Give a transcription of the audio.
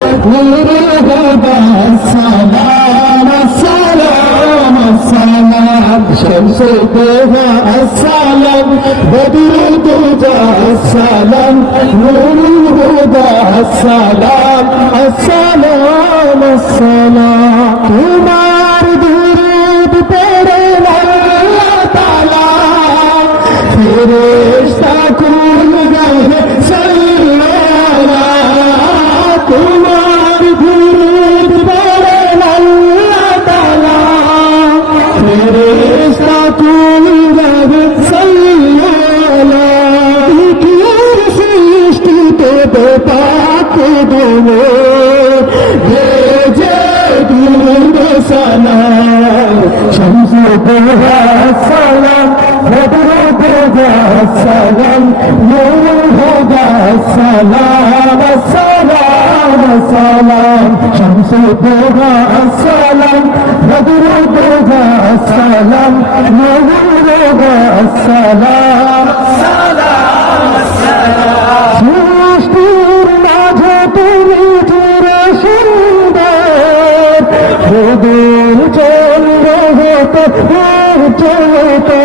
نور الهدى السلام السلام السلام شمس الضوى السلام بدر الدجى السلام نور الهدى السلام السلام السلام تمہار درود پڑھے اللہ تعالی فرشتہ کل گئے صلی اللہ تمہار درود پڑھے اللہ تعالی فرشتہ کل گئے صلی اللہ সৃষ্টিতে পাক দেবো ভেজে দুরুদ সালাম শামস দোহা সালাম বদর দোহা সালাম নূর হুদা সালাম সালাম সালাম শামস দোহা সালাম বদর দোহা সালাম নূর হুদা সালাম সালাম সালাম সৃষ্টির মাঝে তুমি চিরে সুন্দর চন্দ্র হতে চলতে